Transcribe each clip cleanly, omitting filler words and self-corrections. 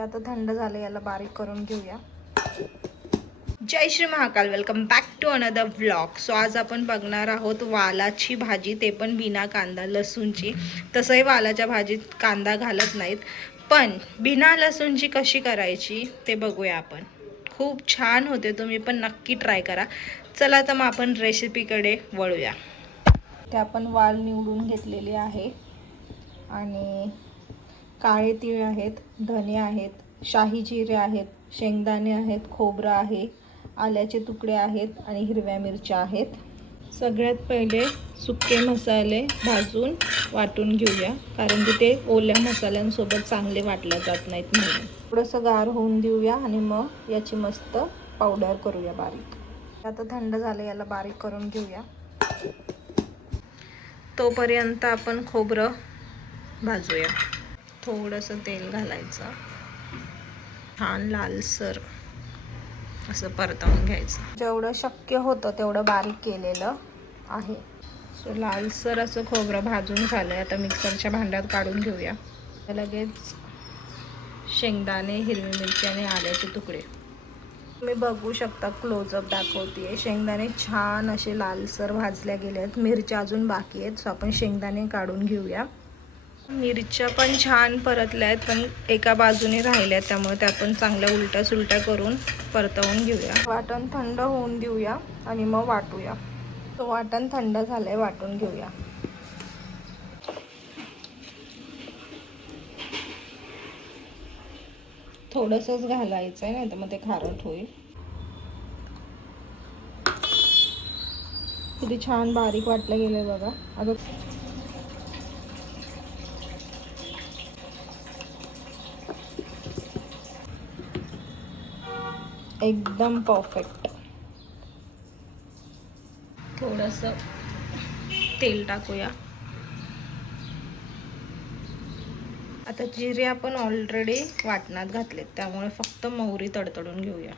आता थंड झालं, याला बारीक करून घेऊया. जय Shri Mahakal. Welcome back to another vlog. So आज आपण बघणार आहोत वालाची भाजी, ते पण बिना कांदा लसूणची. तसंही वालाच्या भाजीत कांदा घालत नाहीत, पण बिना लसूणची कशी करायची ते बघूया आपण. खूप छान होते, तुम्ही पण नक्की ट्राय करा. चला तर मग आपण रेसिपीकडे वळूया. ते आपण वाल निवडून घेतलेले आहे आणि काळे तीळ आहेत, धने आहेत, शाही जिरे आहेत, शेंगदाणे आहेत, खोबरं आहे, आल्याचे तुकडे आहेत आणि हिरव्या मिरच्या आहेत. सगळ्यात पहिले सुके मसाले भाजून वाटून घेऊया, कारण की ते ओल्या मसाल्यांसोबत चांगले वाटले जात नाहीत म्हणून. थोडंसं गार होऊन देऊया आणि मग याची मस्त पावडर करूया बारीक. आता थंड झालं, याला बारीक करून घेऊया. तोपर्यंत आपण खोबरं भाजूया. थोडंसं तेल घालायचं, छान लालसर असं परतवून घ्यायचं. जेवढं शक्य होतं तेवढं बारीक केलेलं आहे. सो लालसर असं खोबरं भाजून झालं. आता मिक्सरच्या भांड्यात काढून घेऊया. लगेच शेंगदाणे, हिरवी मिरची आणि आल्याचे तुकडे तुम्ही बघू शकता, क्लोजअप दाखवते. शेंगदाणे छान असे लालसर भाजल्या गेले आहेत, मिरच्या अजून बाकी आहेत. सो आपण शेंगदाणे काढून घेऊया. मिरच्या पण छान परतल्या आहेत, पण एका बाजूने राहिल्या आहेत, त्यामुळे त्या आपण चांगल्या उलट्या सुलट्या करून परतवून घेऊया. वाटण थंड होऊन देऊया आणि मग वाटूया. तो वाटण थंड झालंय, वाटून घेऊया. थोडंसंच घालायचं आहे, नाही तर मग ते खारट होईल. किती छान बारीक वाटलं गेलं बघा. आता एकदम परफेक्ट. थोडंसं तेल टाकूया. आता जिरे आपण ऑलरेडी वाटणात घातलेत, त्यामुळे फक्त मोहरी तडतडून घेऊया.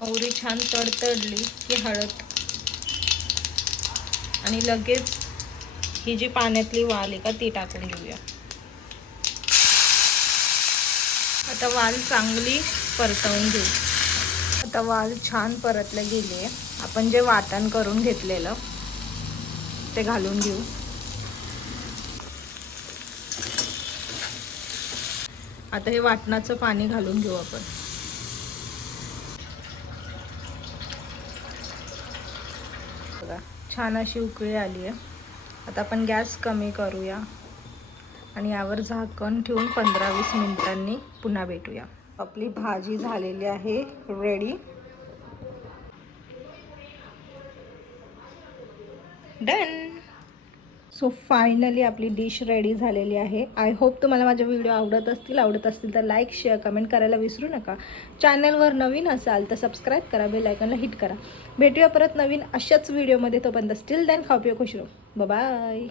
मोहरी छान तडतडली की हळद आणि लगेच ही जी पाण्यातली वाल आहे का ती टाकून घेऊया. आता वाल चांगली परतवून घेऊ. आता वाल छान परतले गेले. आपण जे वाटण करून घेतलेलं ते घालून घेऊ. आता हे वाटणाचं पाणी घालून घेऊ आपण. बघा छान अशी उकळी आली आहे. आता आपण गॅस कमी करूया आणि यावर झाकण ठेवून 15-20 मिनिटांनी पुन्हा भेटूया. आपली भाजी झालेली आहे रेडी. डन. सो फायनली आपली डिश रेडी झालेली आहे. आय होप तुम्हाला माझे व्हिडिओ आवडत असतील तर लाईक, शेअर, कमेंट करायला विसरू नका. चॅनलवर नवीन असाल तर सबस्क्राईब करा, बेल आयकॉनला हिट करा. भेटूया परत नवीन अशाच व्हिडिओमध्ये. तोपर्यंत स्टिल देन खाऊ पिऊ खुश राहू. बाय.